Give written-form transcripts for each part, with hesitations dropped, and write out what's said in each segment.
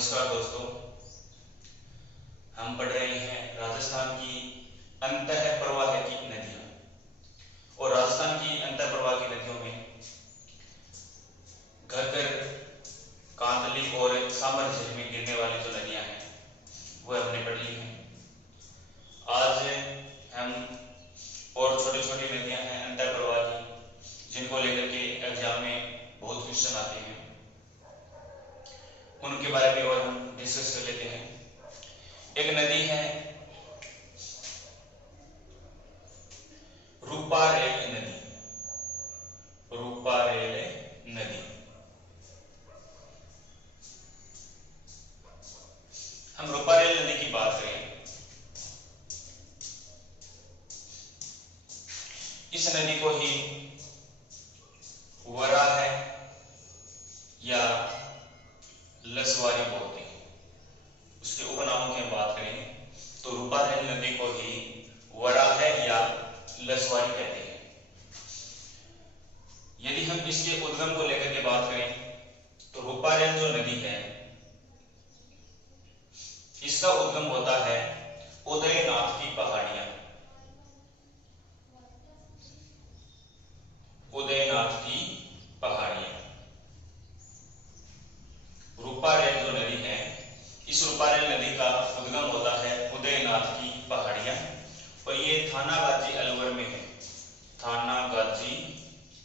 नमस्कार दोस्तों, हम पढ़ रहे हैं राजस्थान की अंतःप्रवाह की नदियां। और राजस्थान की अंतःप्रवाह की नदियों में घग्गर, कांतली और सामर झील में गिरने वाली जो नदियां हैं वह हमने पढ़ ली हैं। आज हम और छोटी छोटी नदियां हैं अंतःप्रवाह की, जिनको लेकर के एग्जाम में बहुत क्वेश्चन आते हैं, उनके बारे में और हम डिस्कस कर लेते हैं। एक नदी है रूपारेल नदी। रूपारेल नदी, हम रूपारेल नदी की बात करें, इस नदी को ही वराह या लसवारी बोलते हैं। उसके उपनामों की हम बात करें तो रूपारेल नदी को ही वराह या लसवारी कहते हैं। यदि हम इसके उद्गम को लेकर के बात करें तो रूपारेल जो नदी है इसका उद्गम होता है उदयनाथ की पहाड़ियां। उदयनाथ की पहाड़ियां, रूपारेल जो नदी है, इस रूपारेल नदी का उद्गम होता है उदयनाथ की पहाड़ियां और ये थानागाजी अलवर में है। थानागाजी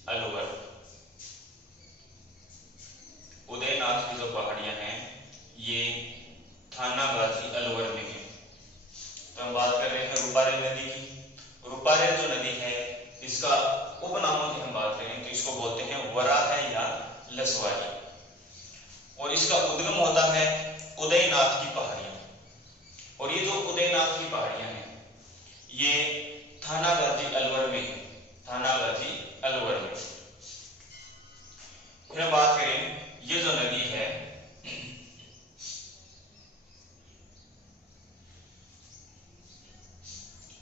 अलवर, उदयनाथ की जो पहाड़ियां हैं ये थानागाजी अलवर में है। तो हम बात कर रहे हैं रूपारेल नदी की। रूपारेल जो नदी है इसका उपनामों की हम बात करें तो इसको बोलते हैं वराह या लसवारी और इसका उद्गम होता है उदयनाथ की पहाड़ियां। और ये जो उदयनाथ की पहाड़ियां हैं ये थानागाजी अलवर में है। थानागाजी अलवर में। फिर हम बात करें ये जो नदी है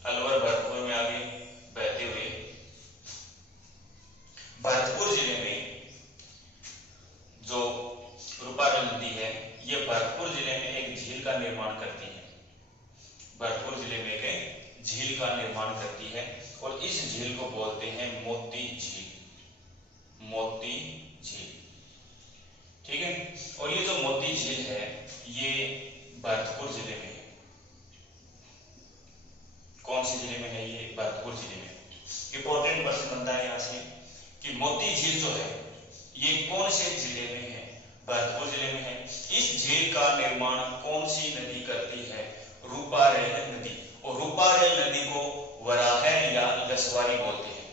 अलवर भरतपुर में आगे बहते हुए भरतपुर जिले में जो रूपारेल नदी है ये भरतपुर जिले में एक झील का निर्माण करती है। भरतपुर जिले में एक झील का निर्माण करती है और इस झील को बोलते हैं मोती झील। मोती झील, ठीक है। और ये जो मोती झील है ये भरतपुर जिले में है। कौन से जिले में है? ये भरतपुर जिले में। इंपॉर्टेंट क्वेश्चन बनता है यहां से कि मोती झील जो है ये कौन से जिले में है? भरतपुर जिले में है। इस झील का निर्माण कौन सी नदी करती है? रूपारेल नदी। और रूपारेल नदी को वराह या लसवारी बोलते हैं।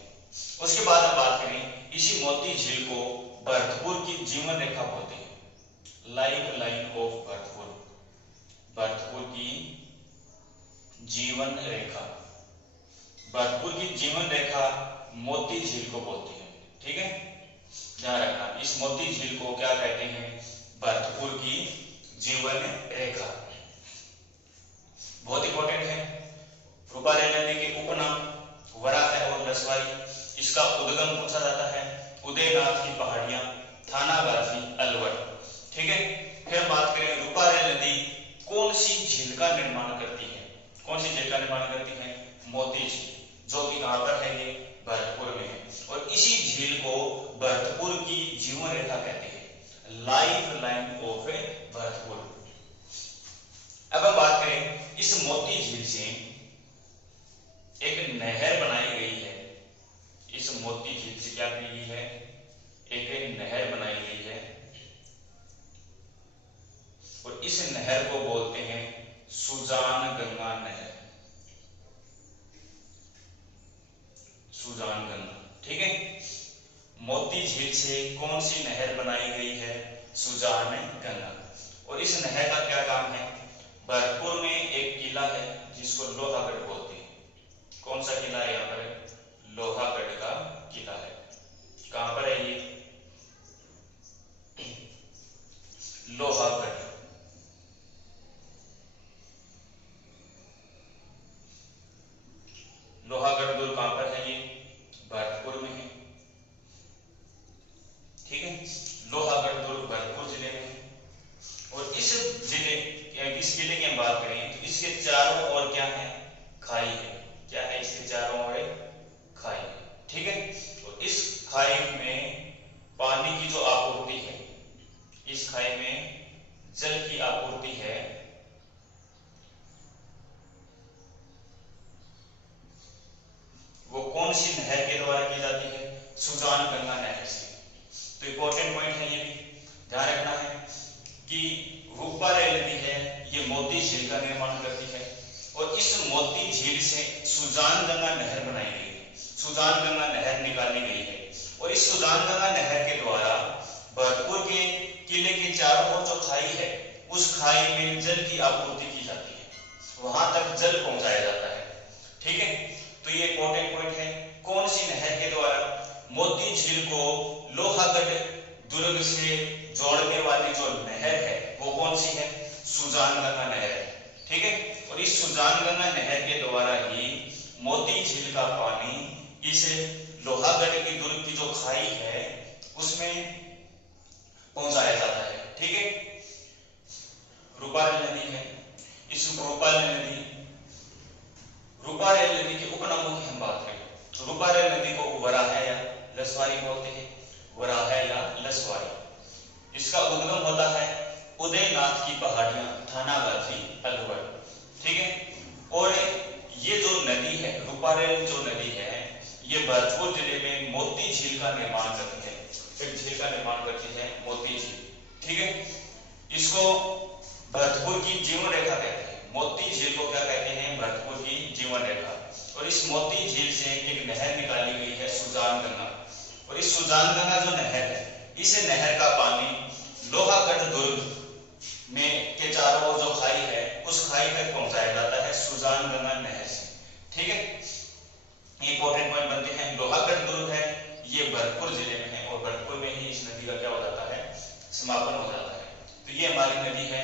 उसके बाद हम बात करें इसी मोती झील को भरतपुर की जीवन रेखा बोलते हैं। Life line of Bharatpur. Bharatpur की जीवन रेखा, भरतपुर की जीवन रेखा मोती झील को बोलते हैं, ठीक है। ध्यान रखना, इस मोती झील को क्या कहते हैं? भरतपुर की जीवन रेखा। बहुत इंपॉर्टेंट है। रूपारेल नदी के उपनाम वराह और लसवारी। इसका उद्गम पूछा जाता है उदयनाथ की पहाड़ियां, थानागाजी अलवर, ठीक है। फिर बात करें रूपारेल नदी कौन सी झील का निर्माण करती है? कौन सी झील का निर्माण करती है? मोती झील, जो कि कहां पर है? ये भरतपुर में है। और इसी झील को भरतपुर की जीवन रेखा कहते हैं। Life line of Bharatpur. अब हम बात करें इस मोती झील से एक नहर बनाई गई है। इस मोती झील से क्या की गई है? एक नहर बनाई गई है और इस नहर को बोलते हैं सुजान गंगा नहर। सुजान गंगा, ठीक है। मोती झील से कौन सी नहर बनाई गई है? सुजान गंगा। और इस नहर का क्या काम है? भरतपुर में एक किला है जिसको लोहागढ़ बोलते हैं। कौन सा किला है? यहाँ पर लोहागढ़ का किला है। कहां पर है ये? लोहागढ़। लोहागढ़ दुर्ग कहां पर है? ये भरतपुर में है, ठीक है। लोहागढ़ दुर्ग भरतपुर जिले में है। और इस खाई में जल की आपूर्ति है वो कौन सी नहर के द्वारा की जाती है? सुजान गंगा नहर से। तो इंपॉर्टेंट पॉइंट है, ये भी ध्यान रखना है कि रूपा रेल नदी है ये मोती झील का निर्माण करती है और इस मोती झील से सुजान गंगा नहर बनाई गई है, सुजान गंगा नहर निकाली गई है और इस सुजान गंगा नहर के द्वारा भरतपुर के किले के चारों ओर जो खाई है उस खाई में जल की आपूर्ति की जाती है, वहां तक जल पहुंचाया जाता है। ठीक है, तो ये इंपॉर्टेंट पॉइंट है। कौन सी नहर के द्वारा? मोती झील को लोहागढ़ दुर्ग से जोड़ने वाली जो नहर है वो कौन सी है? सुजान गंगा नहर है। ठीक है, और इस सुजान गंगा नहर के द्वारा ही मोती झील का पानी इस लोहागढ़ की दुर्ग की जो खाई है उसमें पहुंचाया जाता है। ठीक है, रूपा रेल नदी है। इस रूपा रेल नदी के उपनामों की हम बात करें तो रूपा रेल नदी को वराह या लसवारी बोलते हैं, वराह या लसवारी। इसका उद्गम होता है उदयनाथ की पहाड़ियां, थानागाजी, अलवर। ठीक है, और ये जो नदी है रूपा रेल जो नदी है ये भरतपुर जिले में मोती झील का निर्माण करती है, एक झील का निर्माण करती है मोती झील। ठीक है, इसको भरतपुर की जीवन रेखा कहते हैं। मोती झील को क्या कहते हैं? भरतपुर की जीवन रेखा। और इस मोती झील से एक नहर निकाली गई है सुजान गंगा, और इस सुजान गंगा जो नहर है इस नहर का पानी लोहागढ़ दुर्ग में के चारों ओर जो खाई है उस खाई तक पहुंचाया जाता है सुजान गंगा नहर से। ठीक है, इंपॉर्टेंट पॉइंट बनते हैं। लोहागढ़ दुर्ग है ये भरतपुर जिले में है और भरतपुर में ही इस नदी का क्या हो जाता है? समापन हो जाता है। तो ये हमारी नदी है